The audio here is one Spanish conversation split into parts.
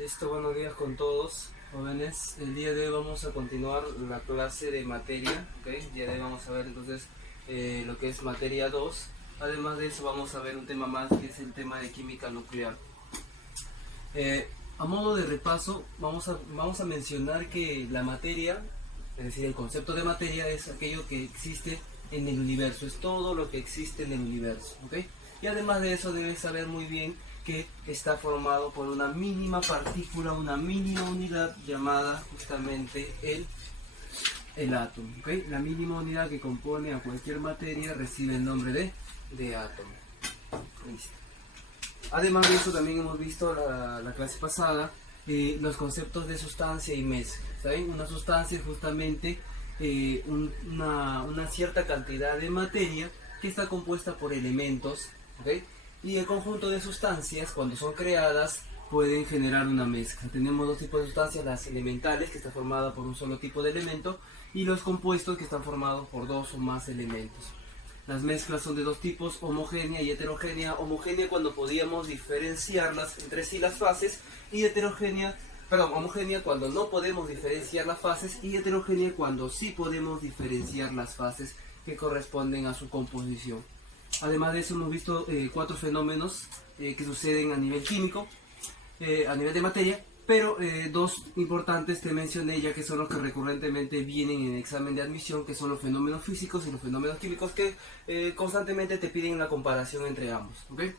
Listo, buenos días con todos, jóvenes. El día de hoy vamos a continuar la clase de materia, ¿ok? El día de hoy vamos a ver entonces lo que es materia 2. Además de eso vamos a ver un tema más que es el tema de química nuclear. A modo de repaso, vamos a mencionar que la materia, es decir, el concepto de materia es aquello que existe en el universo, es todo lo que existe en el universo, ¿ok? Y además de eso debes saber muy bien que está formado por una mínima partícula, una mínima unidad llamada justamente el átomo, ¿ok? La mínima unidad que compone a cualquier materia recibe el nombre de átomo. Listo. Además de eso también hemos visto la clase pasada los conceptos de sustancia y mezcla, ¿saben? Una sustancia es justamente una cierta cantidad de materia que está compuesta por elementos, ¿ok? Y el conjunto de sustancias, cuando son creadas, pueden generar una mezcla. Tenemos dos tipos de sustancias: las elementales, que están formadas por un solo tipo de elemento, y los compuestos, que están formados por dos o más elementos. Las mezclas son de dos tipos: homogénea y heterogénea. Homogénea cuando podíamos diferenciarlas entre sí las fases, y homogénea cuando no podemos diferenciar las fases, y heterogénea cuando sí podemos diferenciar las fases que corresponden a su composición. Además de eso hemos visto 4 fenómenos que suceden a nivel químico, a nivel de materia, pero dos importantes te mencioné, ya que son los que recurrentemente vienen en el examen de admisión, que son los fenómenos físicos y los fenómenos químicos, que constantemente te piden la comparación entre ambos, ¿okay?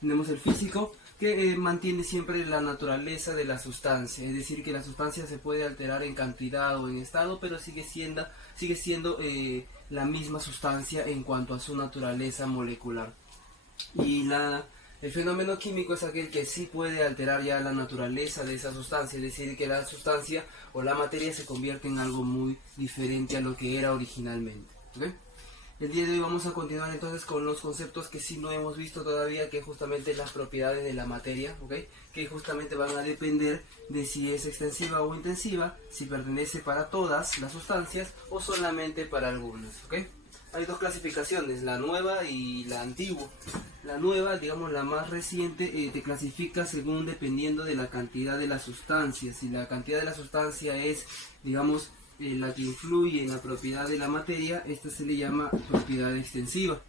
Tenemos el físico, que mantiene siempre la naturaleza de la sustancia, es decir, que la sustancia se puede alterar en cantidad o en estado, pero sigue siendo la misma sustancia en cuanto a su naturaleza molecular. Y el fenómeno químico es aquel que sí puede alterar ya la naturaleza de esa sustancia, es decir, que la sustancia o la materia se convierte en algo muy diferente a lo que era originalmente, ¿okay? El día de hoy vamos a continuar entonces con los conceptos que sí no hemos visto todavía, que justamente las propiedades de la materia, ¿okay? Que justamente van a depender de si es extensiva o intensiva, si pertenece para todas las sustancias o solamente para algunas, ¿okay? Hay dos clasificaciones, la nueva y la antigua. La nueva, digamos la más reciente, te clasifica según dependiendo de la cantidad de la sustancia. Si la cantidad de la sustancia es, digamos, la que influye en la propiedad de la materia, esta se le llama propiedad extensiva.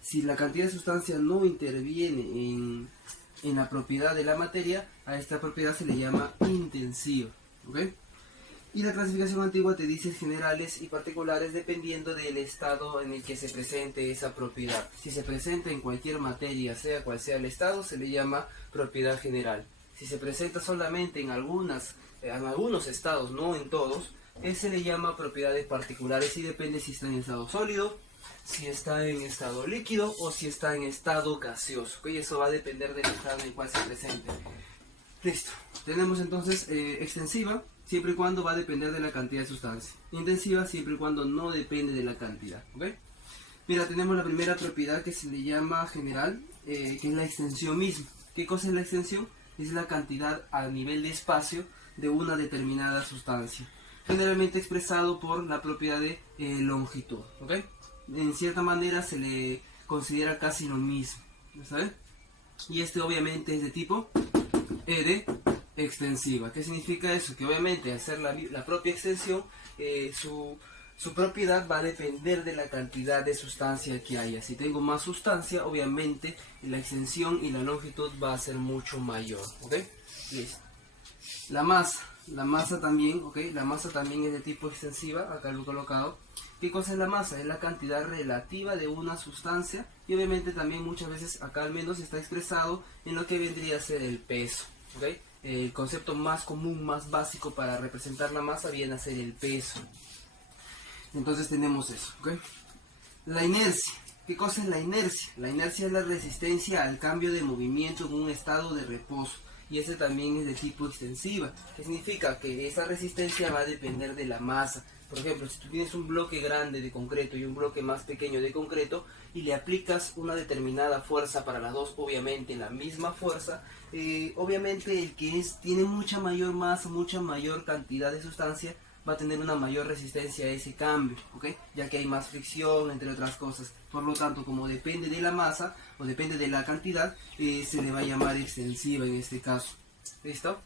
Si la cantidad de sustancia no interviene en la propiedad de la materia, a esta propiedad se le llama intensiva, ¿okay? Y la clasificación antigua te dice generales y particulares dependiendo del estado en el que se presente esa propiedad. Si se presenta en cualquier materia, sea cual sea el estado, se le llama propiedad general. Si se presenta solamente en algunos estados, no en todos, se le llama propiedades particulares, y depende si está en estado sólido, si está en estado líquido o si está en estado gaseoso, ¿okay? Eso va a depender del estado en el cual se presente. Listo. Tenemos entonces extensiva, siempre y cuando va a depender de la cantidad de sustancia. Intensiva, siempre y cuando no depende de la cantidad, ¿okay? Mira, tenemos la primera propiedad que se le llama general, que es la extensión misma. ¿Qué cosa es la extensión? Es la cantidad a nivel de espacio de una determinada sustancia, generalmente expresado por la propiedad de longitud, ¿okay? En cierta manera se le considera casi lo mismo, ¿sabes? Y obviamente es de tipo de extensiva. ¿Qué significa eso? Que obviamente al ser la propia extensión, su propiedad va a depender de la cantidad de sustancia que haya. Si tengo más sustancia, obviamente la extensión y la longitud va a ser mucho mayor, ¿ok? Listo. La masa también, ¿ok? La masa también es de tipo extensiva, acá lo he colocado. ¿Qué cosa es la masa? Es la cantidad relativa de una sustancia, y obviamente también muchas veces acá al menos está expresado en lo que vendría a ser el peso, ¿ok? El concepto más común, más básico para representar la masa viene a ser el peso. Entonces tenemos eso, ¿ok? La inercia. ¿Qué cosa es la inercia? La inercia es la resistencia al cambio de movimiento en un estado de reposo, y también es de tipo extensiva. ¿Qué significa? Que esa resistencia va a depender de la masa. Por ejemplo, si tú tienes un bloque grande de concreto y un bloque más pequeño de concreto, y le aplicas una determinada fuerza para las dos, obviamente la misma fuerza, obviamente el que tiene mucha mayor masa, mucha mayor cantidad de sustancia, va a tener una mayor resistencia a ese cambio, ¿ok? Ya que hay más fricción, entre otras cosas. Por lo tanto, como depende de la masa o depende de la cantidad, se le va a llamar extensiva en este caso. ¿Listo?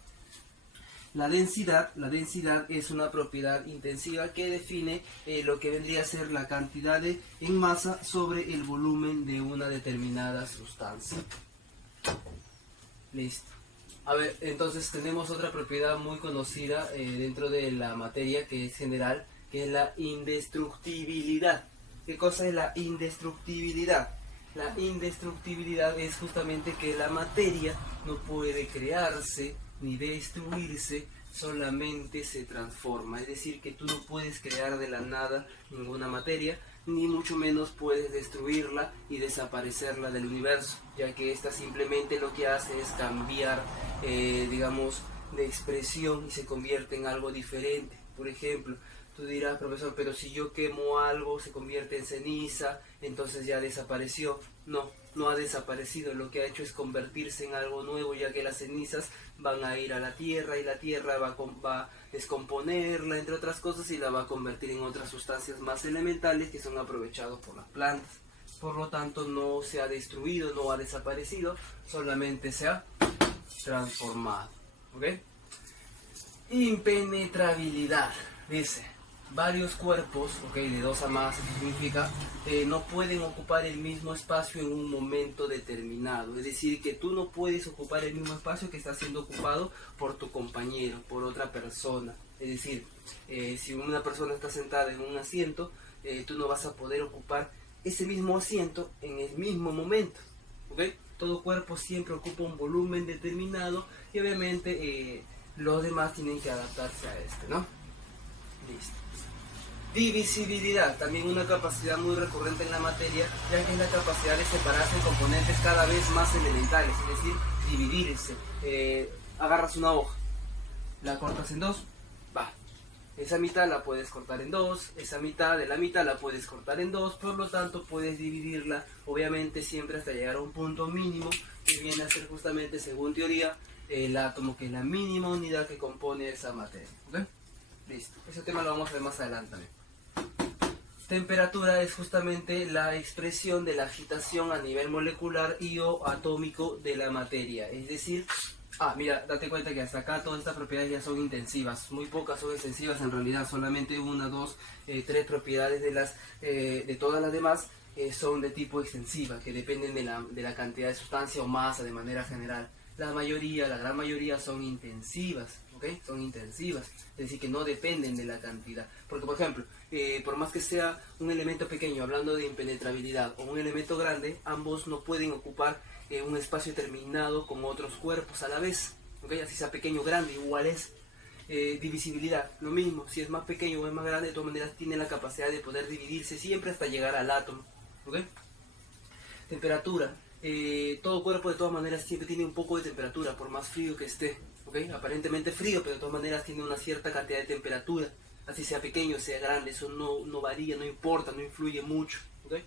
La densidad es una propiedad intensiva que define lo que vendría a ser la cantidad en masa sobre el volumen de una determinada sustancia. Listo. A ver, entonces tenemos otra propiedad muy conocida dentro de la materia que es general, que es la indestructibilidad. ¿Qué cosa es la indestructibilidad? La indestructibilidad es justamente que la materia no puede crearse ni destruirse, solamente se transforma. Es decir, que tú no puedes crear de la nada ninguna materia, ni mucho menos puedes destruirla y desaparecerla del universo, ya que esta simplemente lo que hace es cambiar, digamos, de expresión y se convierte en algo diferente. Por ejemplo, tú dirás, profesor, pero si yo quemo algo, se convierte en ceniza, entonces ya desapareció. No, no ha desaparecido, lo que ha hecho es convertirse en algo nuevo, ya que las cenizas van a ir a la tierra y la tierra va a descomponerla, entre otras cosas, y la va a convertir en otras sustancias más elementales que son aprovechados por las plantas. Por lo tanto, no se ha destruido, no ha desaparecido, solamente se ha transformado. ¿Ok? Impenetrabilidad, dice. Varios cuerpos, de 2 a más, significa no pueden ocupar el mismo espacio en un momento determinado. Es decir, que tú no puedes ocupar el mismo espacio que está siendo ocupado por tu compañero, por otra persona. Es decir, si una persona está sentada en un asiento, tú no vas a poder ocupar ese mismo asiento en el mismo momento. ¿Okay? Todo cuerpo siempre ocupa un volumen determinado y obviamente los demás tienen que adaptarse a este, ¿no? Listo. Divisibilidad, también una capacidad muy recurrente en la materia, ya que es la capacidad de separarse en componentes cada vez más elementales, es decir, dividirse. Agarras una hoja, la cortas en dos, va. Esa mitad la puedes cortar en dos, esa mitad de la mitad la puedes cortar en dos, por lo tanto puedes dividirla, obviamente siempre hasta llegar a un punto mínimo, que viene a ser justamente, según teoría, el átomo, que es la mínima unidad que compone esa materia. ¿Okay? Listo, ese tema lo vamos a ver más adelante también. Temperatura es justamente la expresión de la agitación a nivel molecular y o atómico de la materia. Es decir, mira, date cuenta que hasta acá todas estas propiedades ya son intensivas. Muy pocas son extensivas, en realidad solamente 1, 2, 3 propiedades de todas las demás son de tipo extensiva, que dependen de la cantidad de sustancia o masa de manera general. La gran mayoría son intensivas. ¿Okay? Son intensivas, es decir, que no dependen de la cantidad. Porque, por ejemplo, por más que sea un elemento pequeño, hablando de impenetrabilidad, o un elemento grande, ambos no pueden ocupar un espacio determinado con otros cuerpos a la vez. ¿Okay? Así sea pequeño o grande, igual es. Divisibilidad, lo mismo, si es más pequeño o es más grande, de todas maneras tiene la capacidad de poder dividirse siempre hasta llegar al átomo. ¿Okay? Temperatura. Todo cuerpo de todas maneras siempre tiene un poco de temperatura, por más frío que esté. ¿Okay? Aparentemente frío, pero de todas maneras tiene una cierta cantidad de temperatura, así sea pequeño, sea grande, eso no varía, no importa, no influye mucho. ¿Okay?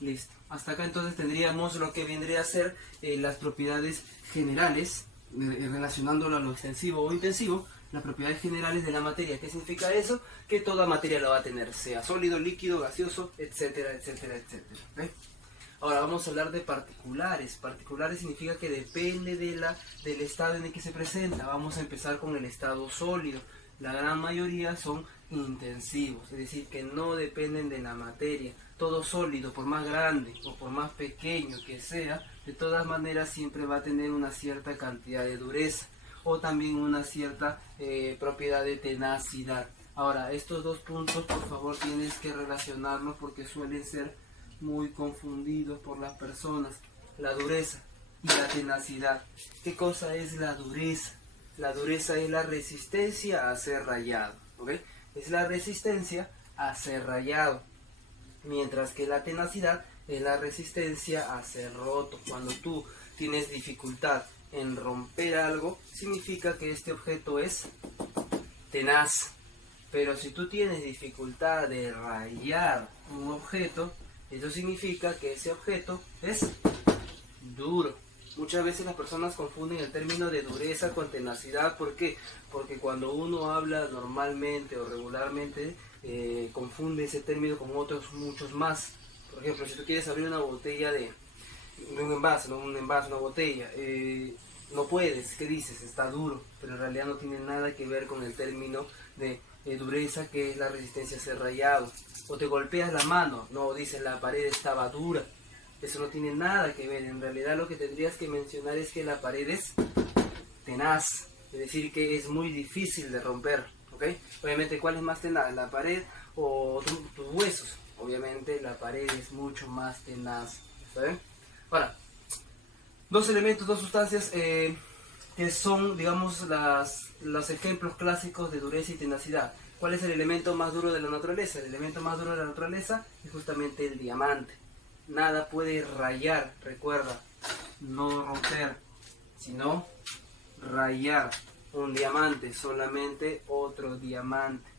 Listo. Hasta acá entonces tendríamos lo que vendría a ser las propiedades generales, relacionándolo a lo extensivo o intensivo, las propiedades generales de la materia. ¿Qué significa eso? Que toda materia la va a tener, sea sólido, líquido, gaseoso, etcétera, etcétera, etcétera. ¿Okay? Ahora vamos a hablar de particulares. Particulares significa que depende del estado en el que se presenta. Vamos a empezar con el estado sólido. La gran mayoría son intensivos, es decir, que no dependen de la materia. Todo sólido, por más grande o por más pequeño que sea, de todas maneras siempre va a tener una cierta cantidad de dureza o también una cierta propiedad de tenacidad. Ahora, estos dos puntos, por favor, tienes que relacionarlos porque suelen ser muy confundidos por las personas. La dureza y la tenacidad. ¿Qué cosa es la dureza? La dureza es la resistencia a ser rayado. ¿Okay? Es la resistencia a ser rayado. Mientras que la tenacidad es la resistencia a ser roto. Cuando tú tienes dificultad en romper algo, significa que este objeto es tenaz. Pero si tú tienes dificultad de rayar un objeto, eso significa que ese objeto es duro. Muchas veces las personas confunden el término de dureza con tenacidad. ¿Por qué? Porque cuando uno habla normalmente o regularmente, confunde ese término con otros muchos más. Por ejemplo, si tú quieres abrir una botella de un envase, no un envase, una botella, no puedes, ¿qué dices? Está duro, pero en realidad no tiene nada que ver con el término de dureza, que es la resistencia a ser rayado. O te golpeas la mano, no, dices la pared estaba dura. Eso no tiene nada que ver. En realidad lo que tendrías que mencionar es que la pared es tenaz, es decir, que es muy difícil de romper, ¿ok? Obviamente, ¿cuál es más tenaz, la pared o tus huesos? Obviamente la pared es mucho más tenaz, ¿está bien? Ahora, dos elementos, dos sustancias que son, digamos, los ejemplos clásicos de dureza y tenacidad. ¿Cuál es el elemento más duro de la naturaleza? El elemento más duro de la naturaleza es justamente el diamante. Nada puede rayar, recuerda, no romper, sino rayar un diamante, solamente otro diamante.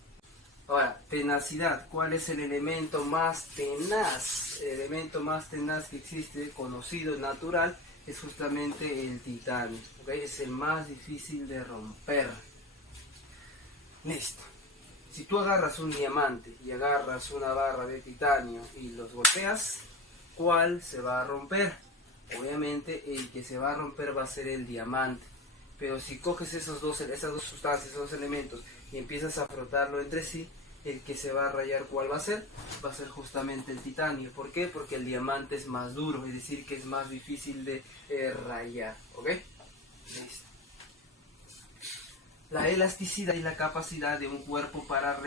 Ahora, tenacidad. ¿Cuál es el elemento más tenaz? El elemento más tenaz que existe, conocido, natural, es justamente el titanio. ¿Okay? Es el más difícil de romper. Listo. Si tú agarras un diamante y agarras una barra de titanio y los golpeas, ¿cuál se va a romper? Obviamente el que se va a romper va a ser el diamante. Pero si coges esas dos sustancias, esos dos elementos, y empiezas a frotarlo entre sí, el que se va a rayar, ¿cuál va a ser? Va a ser justamente el titanio. ¿Por qué? Porque el diamante es más duro, es decir, que es más difícil de rayar. ¿Ok? Listo. La elasticidad y la capacidad de un cuerpo para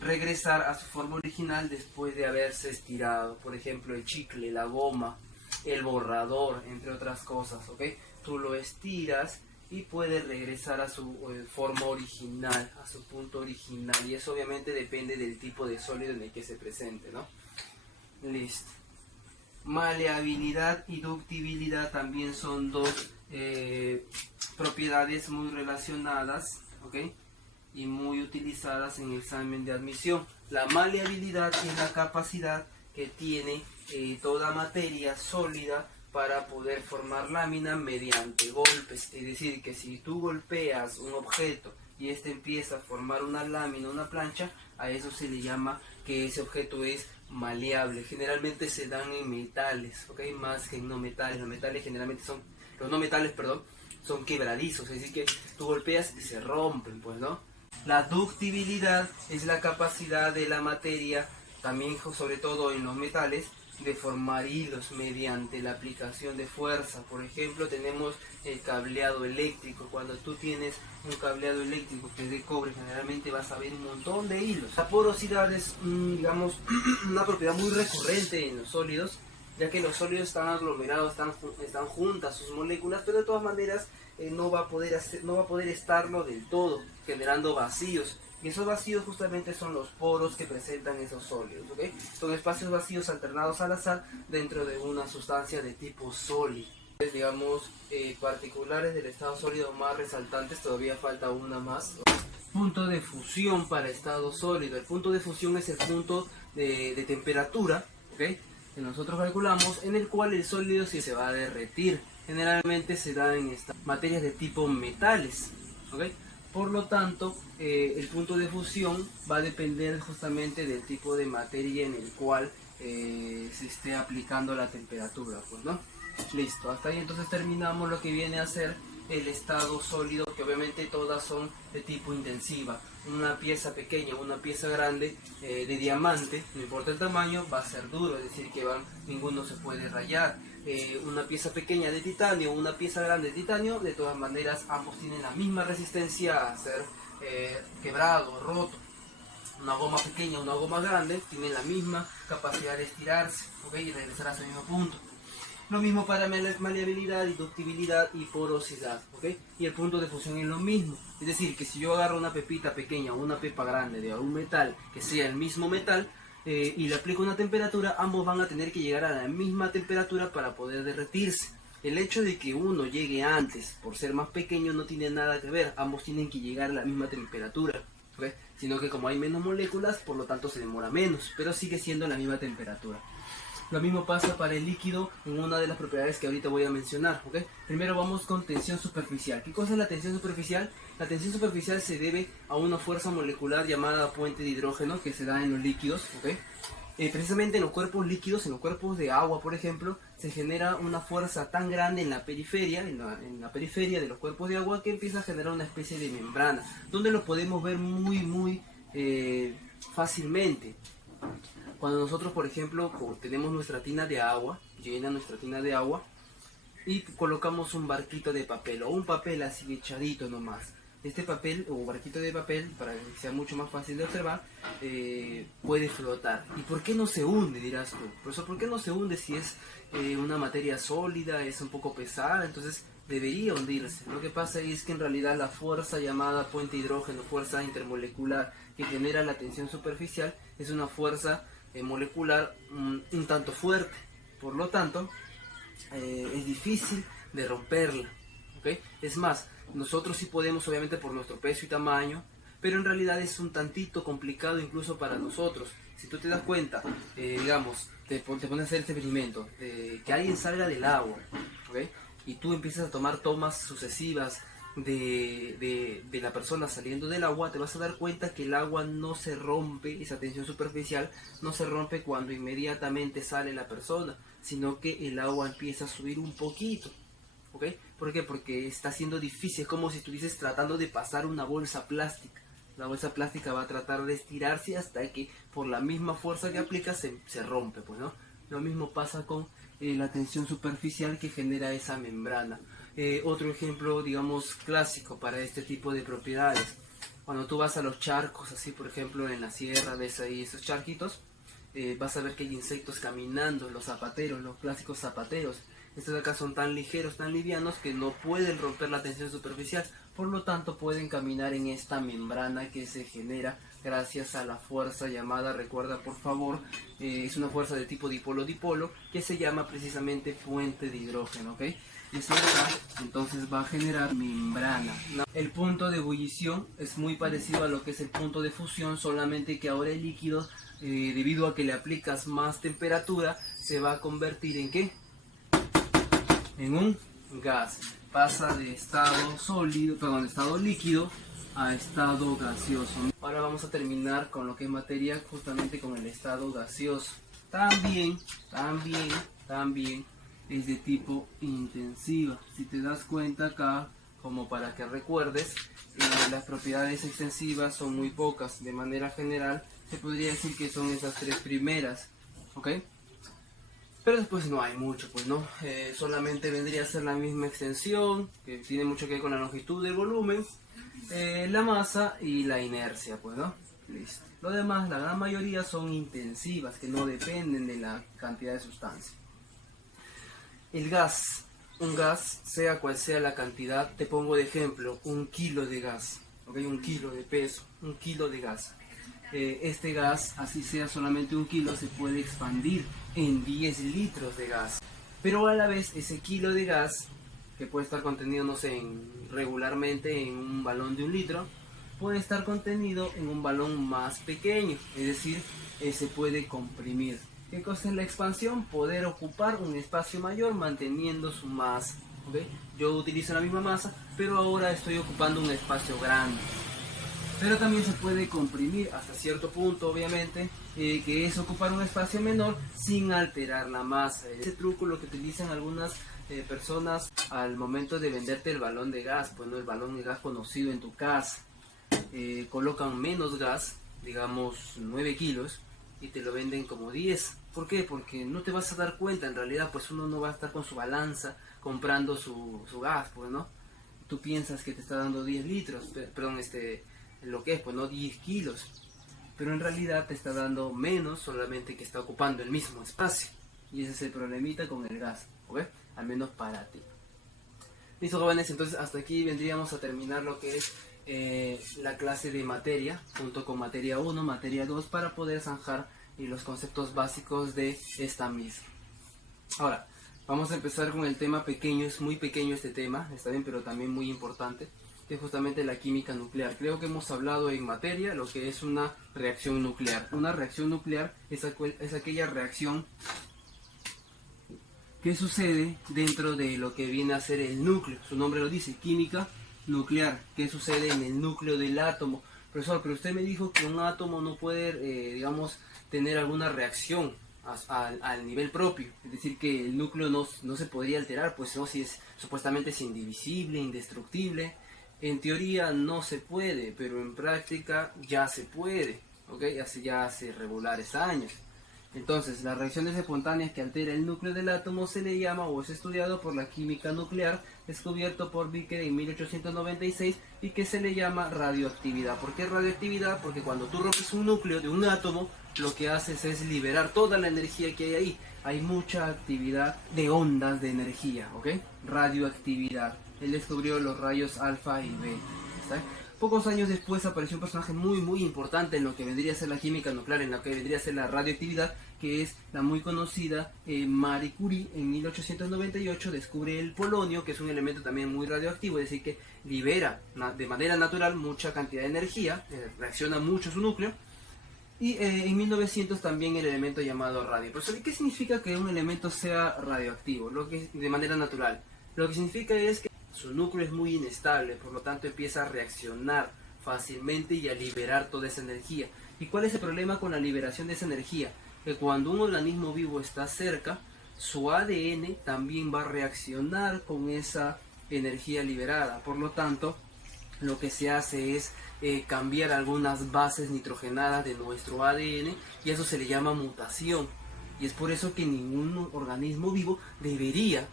regresar a su forma original después de haberse estirado. Por ejemplo, el chicle, la goma, el borrador, entre otras cosas. ¿Ok? Tú lo estiras y puede regresar a su forma original, a su punto original, y eso obviamente depende del tipo de sólido en el que se presente, ¿no? Listo. Maleabilidad y ductibilidad también son dos propiedades muy relacionadas, ¿ok? Y muy utilizadas en el examen de admisión. La maleabilidad es la capacidad que tiene toda materia sólida para poder formar lámina mediante golpes. Es decir, que si tú golpeas un objeto y este empieza a formar una lámina, una plancha, a eso se le llama que ese objeto es maleable. Generalmente se dan en metales, ¿ok? Más que en no metales. Los metales generalmente son, los no metales, perdón, son quebradizos, es decir, que tú golpeas y se rompen, pues, ¿no? La ductibilidad es la capacidad de la materia, también sobre todo en los metales, de formar hilos mediante la aplicación de fuerza. Por ejemplo, tenemos el cableado eléctrico. Cuando tú tienes un cableado eléctrico que es de cobre, generalmente vas a ver un montón de hilos. La porosidad es, digamos, una propiedad muy recurrente en los sólidos, ya que los sólidos están aglomerados, están juntas sus moléculas, pero de todas maneras no va a poder estarlo del todo, generando vacíos. Y esos vacíos justamente son los poros que presentan esos sólidos, ¿ok? Son espacios vacíos alternados al azar dentro de una sustancia de tipo sólido. Digamos, particulares del estado sólido más resaltantes, todavía falta una más. Punto de fusión para estado sólido. El punto de fusión es el punto de temperatura, ¿ok? Que nosotros calculamos, en el cual el sólido sí se va a derretir. Generalmente se da en estas materias de tipo metales, ¿ok? Por lo tanto, el punto de fusión va a depender justamente del tipo de materia en el cual se esté aplicando la temperatura, pues, ¿no? Listo, hasta ahí entonces terminamos lo que viene a ser el estado sólido, que obviamente todas son de tipo intensiva. Una pieza pequeña, una pieza grande de diamante, no importa el tamaño, va a ser duro, es decir, que ninguno se puede rayar. Una pieza pequeña de titanio, una pieza grande de titanio, de todas maneras ambos tienen la misma resistencia a ser quebrado, roto. Una goma pequeña, una goma grande, tienen la misma capacidad de estirarse, ¿ok? Y regresar a su mismo punto. Lo mismo para maleabilidad, ductibilidad y porosidad, ¿ok? Y el punto de fusión es lo mismo. Es decir, que si yo agarro una pepita pequeña o una pepa grande de algún metal que sea el mismo metal, y le aplico una temperatura, ambos van a tener que llegar a la misma temperatura para poder derretirse. El hecho de que uno llegue antes, por ser más pequeño, no tiene nada que ver. Ambos tienen que llegar a la misma temperatura, ¿ok? Sino que como hay menos moléculas, por lo tanto se demora menos, pero sigue siendo la misma temperatura. Lo mismo pasa para el líquido en una de las propiedades que ahorita voy a mencionar, ¿ok? Primero vamos con tensión superficial. ¿Qué cosa es la tensión superficial? La tensión superficial se debe a una fuerza molecular llamada puente de hidrógeno que se da en los líquidos, ¿ok? Precisamente en los cuerpos líquidos, en los cuerpos de agua, por ejemplo, se genera una fuerza tan grande en la periferia, en la periferia de los cuerpos de agua, que empieza a generar una especie de membrana, donde lo podemos ver muy fácilmente. Cuando nosotros, por ejemplo, tenemos nuestra tina de agua, llena nuestra tina de agua, y colocamos un barquito de papel, o un papel así echadito nomás. Este papel o barquito de papel, para que sea mucho más fácil de observar, puede flotar. ¿Y por qué no se hunde, dirás tú? Profesor, ¿por qué no se hunde si es una materia sólida, es un poco pesada? Entonces debería hundirse. Lo que pasa es que en realidad la fuerza llamada puente hidrógeno, fuerza intermolecular que genera la tensión superficial, es una fuerza molecular un tanto fuerte. Por lo tanto, es difícil de romperla. ¿Okay? Es más, nosotros sí podemos, obviamente por nuestro peso y tamaño, pero en realidad es un tantito complicado incluso para nosotros. Si tú te das cuenta, digamos, te pones a hacer este experimento, que alguien salga del agua, ¿okay? Y tú empiezas a tomar tomas sucesivas de la persona saliendo del agua, te vas a dar cuenta que el agua no se rompe, esa tensión superficial no se rompe cuando inmediatamente sale la persona, sino que el agua empieza a subir un poquito. ¿Okay? ¿Por qué? Porque está siendo difícil, es como si estuvieses tratando de pasar una bolsa plástica. La bolsa plástica va a tratar de estirarse hasta que por la misma fuerza que aplica se rompe, pues, ¿no? Lo mismo pasa con la tensión superficial que genera esa membrana. Otro ejemplo, digamos, clásico para este tipo de propiedades. Cuando tú vas a los charcos, así por ejemplo en la sierra, ves ahí esos charquitos, vas a ver que hay insectos caminando, los zapateros, los clásicos zapateros. Estos de acá son tan ligeros, tan livianos, que no pueden romper la tensión superficial, por lo tanto pueden caminar en esta membrana que se genera gracias a la fuerza llamada, recuerda por favor, es una fuerza de tipo dipolo-dipolo, que se llama precisamente puente de hidrógeno, ¿ok? Esto de acá entonces va a generar membrana. El punto de ebullición es muy parecido a lo que es el punto de fusión, solamente que ahora el líquido, debido a que le aplicas más temperatura, se va a convertir en ¿qué? En un gas. Pasa de estado sólido, perdón, estado líquido a estado gaseoso. Ahora vamos a terminar con lo que es materia, justamente con el estado gaseoso. También es de tipo intensiva. Si te das cuenta acá, como para que recuerdes, las propiedades extensivas son muy pocas. De manera general, se podría decir que son esas tres primeras, ¿ok? Pero después no hay mucho, pues no, solamente vendría a ser la misma extensión, que tiene mucho que ver con la longitud del volumen, la masa y la inercia, pues no, listo. Lo demás, la gran mayoría son intensivas, que no dependen de la cantidad de sustancia. El gas, un gas, sea cual sea la cantidad, te pongo de ejemplo, 1 kilo de gas, ¿ok? 1 kilo de peso, 1 kilo de gas. Este gas, así sea solamente 1 kilo, se puede expandir en 10 litros de gas. Pero a la vez, ese kilo de gas, que puede estar contenido, no sé, regularmente en un balón de 1 litro, puede estar contenido en un balón más pequeño, es decir, se puede comprimir. ¿Qué cosa es la expansión? Poder ocupar un espacio mayor manteniendo su masa. ¿Okay? Yo utilizo la misma masa, pero ahora estoy ocupando un espacio grande. Pero también se puede comprimir hasta cierto punto, obviamente, que es ocupar un espacio menor sin alterar la masa. Ese truco lo que utilizan algunas personas al momento de venderte el balón de gas, pues no el balón de gas conocido en tu casa. Colocan menos gas, digamos 9 kilos, y te lo venden como 10. ¿Por qué? Porque no te vas a dar cuenta, en realidad pues uno no va a estar con su balanza comprando su gas, pues no. Tú piensas que te está dando 10 litros, perdón, lo que es, pues no 10 kilos, pero en realidad te está dando menos, solamente que está ocupando el mismo espacio, y ese es el problemita con el gas, ¿ok? Al menos para ti. Listo, jóvenes, entonces hasta aquí vendríamos a terminar lo que es la clase de materia, junto con materia 1, materia 2, para poder zanjar los conceptos básicos de esta misma. Ahora, vamos a empezar con el tema pequeño, es muy pequeño este tema, está bien, pero también muy importante, que es justamente la química nuclear. Creo que hemos hablado en materia lo que es una reacción nuclear. Una reacción nuclear es aquella reacción que sucede dentro de lo que viene a ser el núcleo. Su nombre lo dice, química nuclear. ¿Qué sucede en el núcleo del átomo? Profesor, pero usted me dijo que un átomo no puede, digamos, tener alguna reacción al nivel propio, es decir, que el núcleo no se podría alterar, pues no, si es supuestamente es indivisible, indestructible. En teoría no se puede, pero en práctica ya se puede, ¿ok? Ya hace regulares años. Entonces, las reacciones espontáneas que altera el núcleo del átomo se le llama o es estudiado por la química nuclear, descubierto por Becker en 1896 y que se le llama radioactividad. ¿Por qué radioactividad? Porque cuando tú rompes un núcleo de un átomo, lo que haces es liberar toda la energía que hay ahí. Hay mucha actividad de ondas de energía, ¿ok? Radioactividad. Él descubrió los rayos alfa y beta. ¿Está? Pocos años después apareció un personaje muy importante en lo que vendría a ser la química nuclear, en lo que vendría a ser la radioactividad, que es la muy conocida Marie Curie. En 1898 descubre el polonio, que es un elemento también muy radioactivo, es decir, que libera de manera natural mucha cantidad de energía, reacciona mucho su núcleo. Y en 1900 también el elemento llamado radio. Pero ¿qué significa que un elemento sea radioactivo? De manera natural. Lo que significa es que su núcleo es muy inestable, por lo tanto empieza a reaccionar fácilmente y a liberar toda esa energía. ¿Y cuál es el problema con la liberación de esa energía? Que cuando un organismo vivo está cerca, su ADN también va a reaccionar con esa energía liberada. Por lo tanto, lo que se hace es cambiar algunas bases nitrogenadas de nuestro ADN y eso se le llama mutación. Y es por eso que ningún organismo vivo debería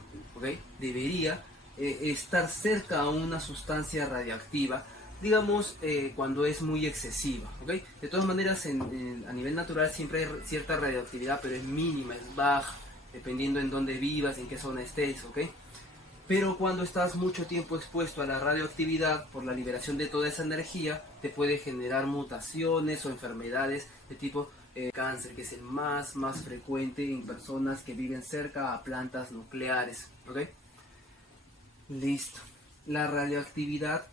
estar cerca a una sustancia radioactiva, digamos, cuando es muy excesiva, ¿ok? De todas maneras, a nivel natural siempre hay cierta radioactividad, pero es mínima, es baja, dependiendo en dónde vivas, en qué zona estés, ¿ok? Pero cuando estás mucho tiempo expuesto a la radioactividad, por la liberación de toda esa energía, te puede generar mutaciones o enfermedades de tipo cáncer, que es el más frecuente en personas que viven cerca a plantas nucleares, ¿ok? Listo. La radioactividad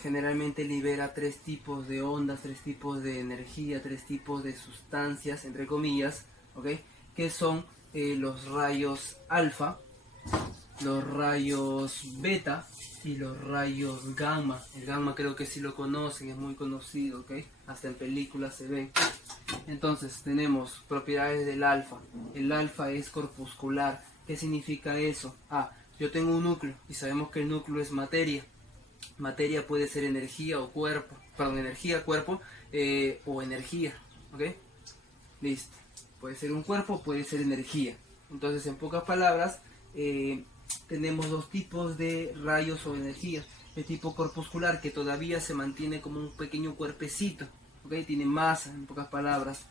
generalmente libera 3 tipos de ondas, 3 tipos de energía, 3 tipos de sustancias, entre comillas, ¿ok? Que son los rayos alfa, los rayos beta y los rayos gamma. El gamma creo que sí lo conocen, es muy conocido, ¿ok? Hasta en películas se ve. Entonces tenemos propiedades del alfa. El alfa es corpuscular. ¿Qué significa eso? Yo tengo un núcleo y sabemos que el núcleo es materia. Materia puede ser energía o cuerpo. Perdón, energía, cuerpo o energía. ¿Ok? Listo. Puede ser un cuerpo, puede ser energía. Entonces, en pocas palabras, tenemos 2 tipos de rayos o energía. El tipo corpuscular, que todavía se mantiene como un pequeño cuerpecito. ¿Ok? Tiene masa, en pocas palabras.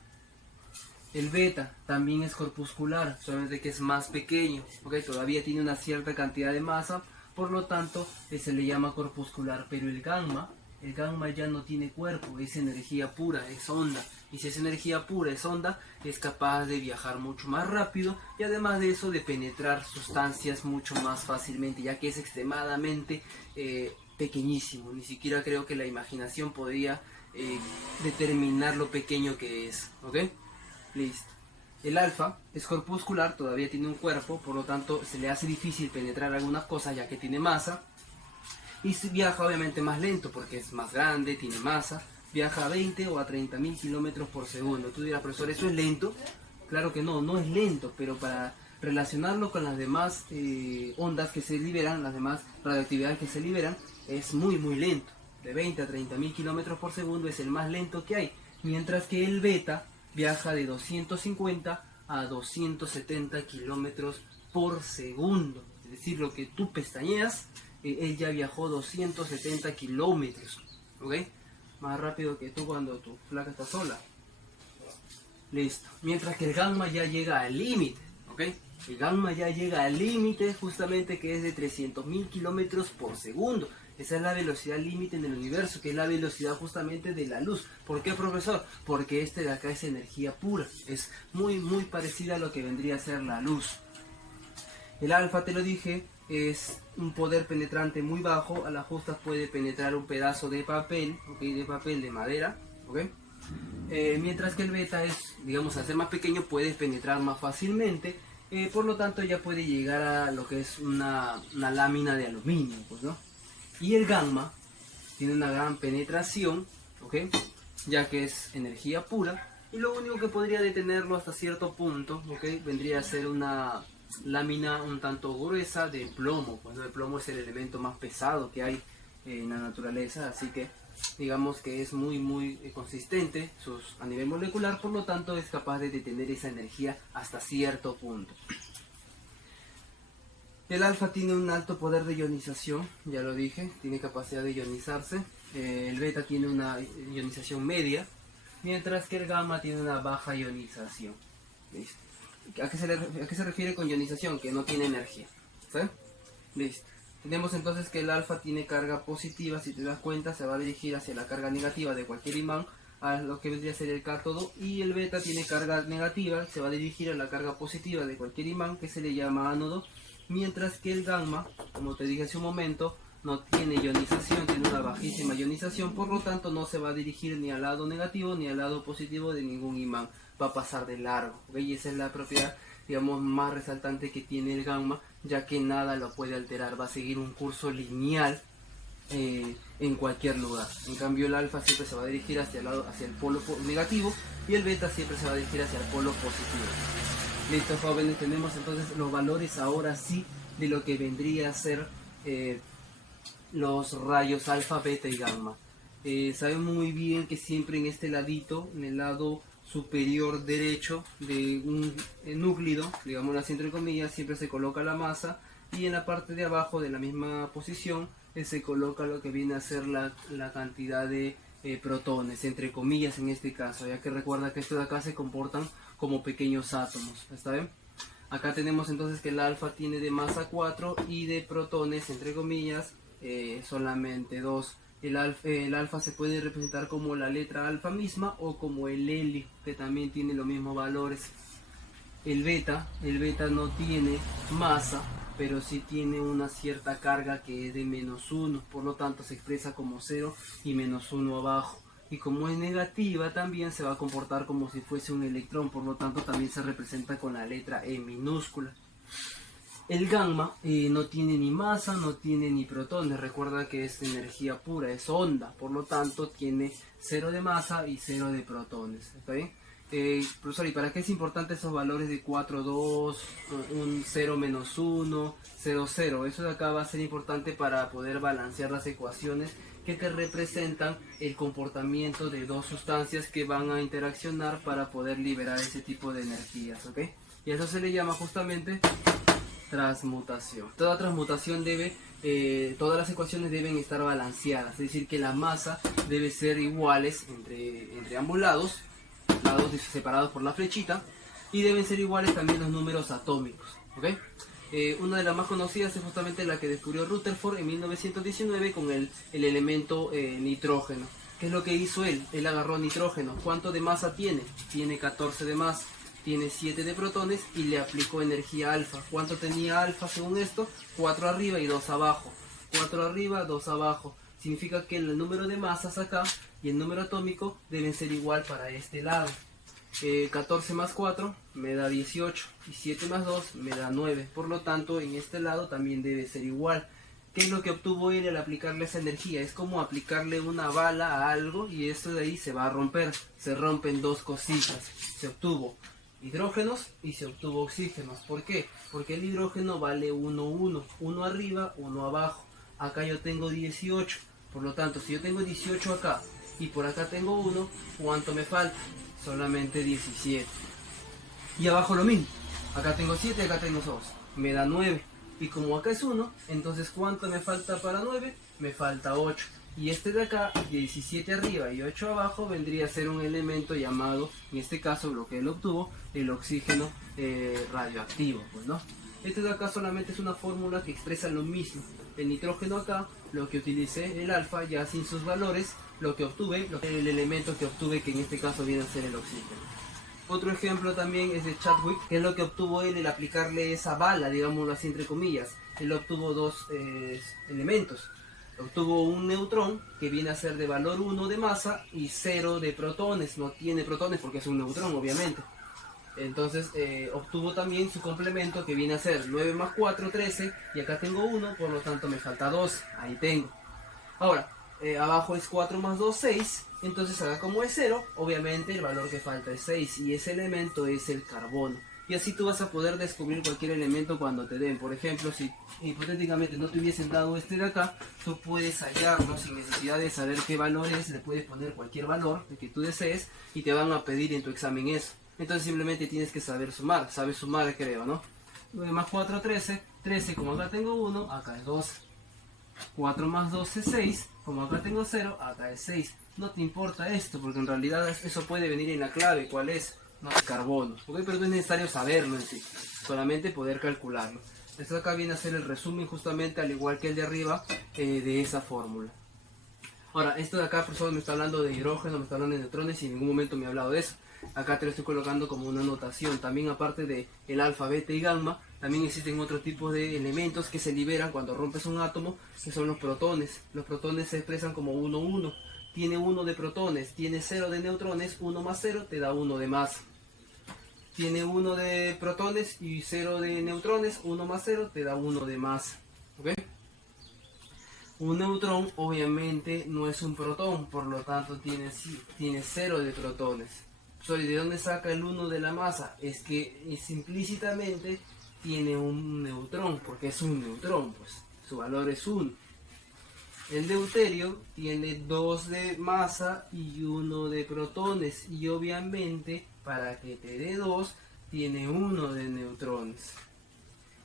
El beta también es corpuscular, solamente que es más pequeño, ¿okay? Todavía tiene una cierta cantidad de masa, por lo tanto se le llama corpuscular. Pero el gamma ya no tiene cuerpo, es energía pura, es onda. Y si es energía pura, es onda, es capaz de viajar mucho más rápido y además de eso de penetrar sustancias mucho más fácilmente, ya que es extremadamente pequeñísimo. Ni siquiera creo que la imaginación podría determinar lo pequeño que es, ¿ok? Listo. El alfa es corpuscular, todavía tiene un cuerpo, por lo tanto se le hace difícil penetrar algunas cosas ya que tiene masa. Y viaja obviamente más lento porque es más grande, tiene masa. Viaja a 20 o a 30.000 kilómetros por segundo. Tú dirás, profesor, ¿eso es lento? Claro que no es lento, pero para relacionarlo con las demás ondas que se liberan, las demás radioactividades que se liberan, es muy lento. De 20 a 30.000 kilómetros por segundo es el más lento que hay. Mientras que el beta viaja de 250 a 270 kilómetros por segundo. Es decir, lo que tú pestañeas, él ya viajó 270 kilómetros. ¿Ok? Más rápido que tú cuando tu flaca está sola. Listo. Mientras que el gamma ya llega al límite. ¿Ok? El gamma ya llega al límite justamente, que es de 300.000 kilómetros por segundo. Esa es la velocidad límite en el universo, que es la velocidad justamente de la luz. ¿Por qué, profesor? Porque este de acá es energía pura. Es muy parecida a lo que vendría a ser la luz. El alfa, te lo dije, es un poder penetrante muy bajo. A las justas puede penetrar un pedazo de papel, ¿okay? De papel de madera, ¿okay? Mientras que el beta es, digamos, al ser más pequeño, puede penetrar más fácilmente. Por lo tanto, ya puede llegar a lo que es una lámina de aluminio, pues, ¿no? Y el gamma tiene una gran penetración, ¿ok? Ya que es energía pura y lo único que podría detenerlo hasta cierto punto, ¿ok? Vendría a ser una lámina un tanto gruesa de plomo. Bueno, el plomo es el elemento más pesado que hay en la naturaleza, así que digamos que es muy consistente a nivel molecular, por lo tanto es capaz de detener esa energía hasta cierto punto. El alfa tiene un alto poder de ionización, ya lo dije, tiene capacidad de ionizarse. El beta tiene una ionización media, mientras que el gamma tiene una baja ionización. ¿Listo? ¿A qué se refiere con ionización? Que no tiene energía. ¿Sí? Listo. Tenemos entonces que el alfa tiene carga positiva, si te das cuenta se va a dirigir hacia la carga negativa de cualquier imán, a lo que vendría a ser el cátodo, y el beta tiene carga negativa, se va a dirigir a la carga positiva de cualquier imán, que se le llama ánodo, mientras que el gamma, como te dije hace un momento, no tiene ionización, tiene una bajísima ionización, por lo tanto no se va a dirigir ni al lado negativo ni al lado positivo de ningún imán, va a pasar de largo, ¿ok? Y esa es la propiedad, digamos, más resaltante que tiene el gamma, ya que nada lo puede alterar, va a seguir un curso lineal en cualquier lugar. En cambio el alfa siempre se va a dirigir hacia el polo negativo, y el beta siempre se va a dirigir hacia el polo positivo. Listo, jóvenes, tenemos entonces los valores ahora sí de lo que vendría a ser los rayos alfa, beta y gamma. Sabemos muy bien que siempre en este ladito, en el lado superior derecho de un núcleo, digamos así entre comillas, siempre se coloca la masa, y en la parte de abajo de la misma posición se coloca lo que viene a ser la cantidad de protones, entre comillas en este caso, ya que recuerda que estos de acá se comportan como pequeños átomos, ¿está bien? Acá tenemos entonces que el alfa tiene de masa 4 y de protones, entre comillas, solamente 2. El alfa se puede representar como la letra alfa misma o como el helio, que también tiene los mismos valores. El beta no tiene masa, pero sí tiene una cierta carga que es de -1, por lo tanto se expresa como 0 y -1 abajo. Y como es negativa, también se va a comportar como si fuese un electrón, por lo tanto también se representa con la letra E minúscula. El gamma no tiene ni masa, no tiene ni protones, recuerda que es energía pura, es onda, por lo tanto tiene 0 de masa y 0 de protones, ¿está bien? Profesor, ¿y para qué es importante esos valores de 4, 2, un 0, -1, 0, 0? Eso de acá va a ser importante para poder balancear las ecuaciones que te representan el comportamiento de dos sustancias que van a interaccionar para poder liberar ese tipo de energías, ¿ok? Y eso se le llama justamente transmutación. Toda transmutación todas las ecuaciones deben estar balanceadas, es decir, que la masa debe ser iguales entre ambos lados separados por la flechita, y deben ser iguales también los números atómicos, ¿ok? Una de las más conocidas es justamente la que descubrió Rutherford en 1919 con el elemento nitrógeno. ¿Qué es lo que hizo él? Él agarró nitrógeno. ¿Cuánto de masa tiene? Tiene 14 de masa. Tiene 7 de protones y le aplicó energía alfa. ¿Cuánto tenía alfa según esto? 4 arriba y 2 abajo. 4 arriba, 2 abajo. Significa que el número de masas acá y el número atómico deben ser igual para este lado. 14 más 4 me da 18 y 7 más 2 me da 9. Por lo tanto, en este lado también debe ser igual. ¿Qué es lo que obtuvo él al aplicarle esa energía? Es como aplicarle una bala a algo y eso de ahí se va a romper. Se rompen dos cositas. Se obtuvo hidrógenos y se obtuvo oxígenos. ¿Por qué? Porque el hidrógeno vale 1, 1. 1 arriba, 1 abajo. Acá yo tengo 18. Por lo tanto, si yo tengo 18 acá y por acá tengo 1, ¿cuánto me falta? Solamente 17. Y abajo lo mismo. Acá tengo 7, acá tengo 2. Me da 9. Y como acá es 1, entonces ¿cuánto me falta para 9? Me falta 8. Y este de acá, 17 arriba y 8 abajo, vendría a ser un elemento llamado, en este caso lo que él obtuvo, el oxígeno radioactivo, pues, ¿no? Este de acá solamente es una fórmula que expresa lo mismo. El nitrógeno acá, lo que utilicé, el alfa, ya sin sus valores, lo que obtuve, el elemento que obtuve, que en este caso viene a ser el oxígeno. Otro ejemplo también es de Chadwick, que es lo que obtuvo él el aplicarle esa bala, digámoslo así entre comillas. Él obtuvo dos elementos. Obtuvo un neutrón que viene a ser de valor 1 de masa y 0 de protones. No tiene protones porque es un neutrón, obviamente. Entonces obtuvo también su complemento que viene a ser 9 más 4, 13. Y acá tengo 1, por lo tanto me falta 2. Ahí tengo. Ahora, abajo es 4 más 2, 6. Entonces acá como es 0, obviamente el valor que falta es 6 y ese elemento es el carbono. Y así tú vas a poder descubrir cualquier elemento cuando te den. Por ejemplo, si hipotéticamente no te hubiesen dado este de acá, tú puedes hallarlo sin necesidad de saber qué valor es, le puedes poner cualquier valor que tú desees y te van a pedir en tu examen eso. Entonces simplemente tienes que saber sumar, sabes sumar creo, ¿no? 9 más 4, 13, 13 como acá tengo 1, acá es 12. 4 más 2 es 6, como acá tengo 0, acá es 6. No te importa esto, porque en realidad eso puede venir en la clave, ¿cuál es? No es carbono, ¿ok? Pero no es necesario saberlo en sí, solamente poder calcularlo. Esto acá viene a ser el resumen justamente al igual que el de arriba de esa fórmula. Ahora, esto de acá, profesor, me está hablando de hidrógeno, me está hablando de neutrones y en ningún momento me ha hablado de eso. Acá te lo estoy colocando como una notación. También aparte de el alfa, beta y gamma, también existen otro tipo de elementos que se liberan cuando rompes un átomo, que son los protones. Los protones se expresan como 1, 1. Tiene 1 de protones, tiene 0 de neutrones, 1 más 0 te da 1 de masa. Tiene 1 de protones y 0 de neutrones, 1 más 0 te da 1 de masa. ¿Ok? Un neutrón obviamente no es un protón, por lo tanto tiene 0 de protones. ¿De dónde saca el 1 de la masa? Es que implícitamente tiene un neutrón, porque es un neutrón, pues su valor es 1. El deuterio tiene 2 de masa y 1 de protones, y obviamente para que te dé 2 tiene 1 de neutrones.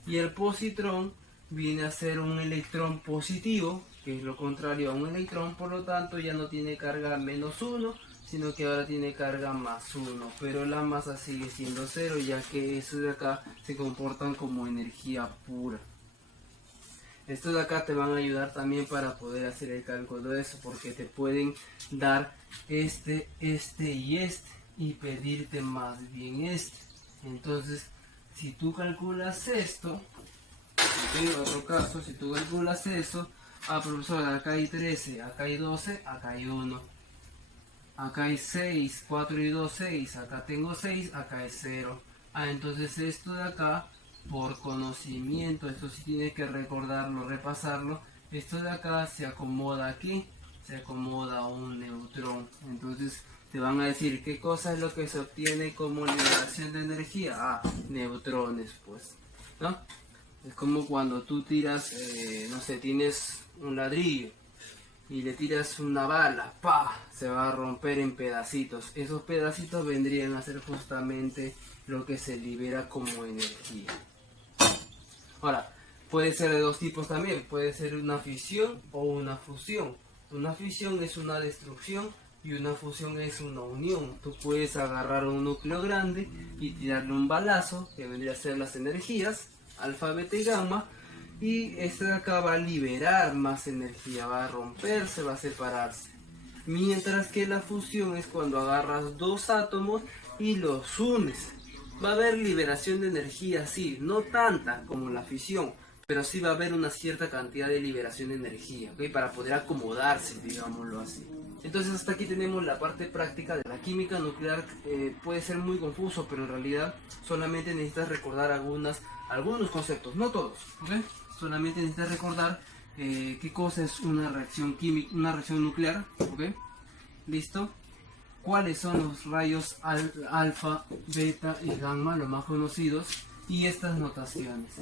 Y el positrón viene a ser un electrón positivo, que es lo contrario a un electrón, por lo tanto ya no tiene carga menos 1, sino que ahora tiene carga más 1, pero la masa sigue siendo 0, ya que estos de acá se comportan como energía pura. Estos de acá te van a ayudar también para poder hacer el cálculo de eso, porque te pueden dar este y pedirte más bien este. Entonces, si tú calculas esto, en otro caso, si tú calculas eso, profesor, acá hay 13, acá hay 12, acá hay 1. Acá hay 6, 4 y 2, 6, acá tengo 6, acá es 0. Entonces esto de acá, por conocimiento, esto sí tienes que recordarlo, repasarlo. Esto de acá se acomoda aquí, se acomoda un neutrón. Entonces te van a decir qué cosa es lo que se obtiene como liberación de energía. Neutrones, pues, ¿no? Es como cuando tú tiras, no sé, tienes un ladrillo y le tiras una bala, ¡pah! Se va a romper en pedacitos. Esos pedacitos vendrían a ser justamente lo que se libera como energía. Ahora, puede ser de dos tipos también, puede ser una fisión o una fusión. Una fisión es una destrucción y una fusión es una unión. Tú puedes agarrar un núcleo grande y tirarle un balazo, que vendría a ser las energías, alfa, beta y gamma, y este de acá va a liberar más energía, va a romperse, va a separarse. Mientras que la fusión es cuando agarras dos átomos y los unes. Va a haber liberación de energía, sí, no tanta como la fisión, pero sí va a haber una cierta cantidad de liberación de energía, ¿ok? Para poder acomodarse, digámoslo así. Entonces hasta aquí tenemos la parte práctica de la química nuclear. Puede ser muy confuso, pero en realidad solamente necesitas recordar algunos conceptos, no todos, ¿ok? Solamente necesitas recordar qué cosa es una reacción química, una reacción nuclear, ¿ok? ¿Listo? Cuáles son los rayos alfa, beta y gamma, los más conocidos, y estas notaciones.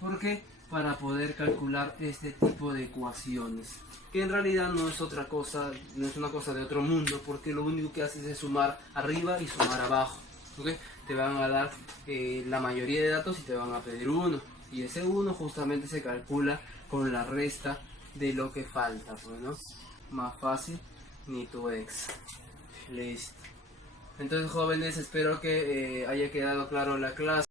¿Por qué? Para poder calcular este tipo de ecuaciones, que en realidad no es otra cosa, no es una cosa de otro mundo, porque lo único que haces es sumar arriba y sumar abajo, ¿ok? Te van a dar la mayoría de datos y te van a pedir 1, y ese 1 justamente se calcula con la resta de lo que falta, pues, ¿no? Más fácil, ni tu ex. Listo. Entonces, jóvenes, espero que haya quedado claro la clase.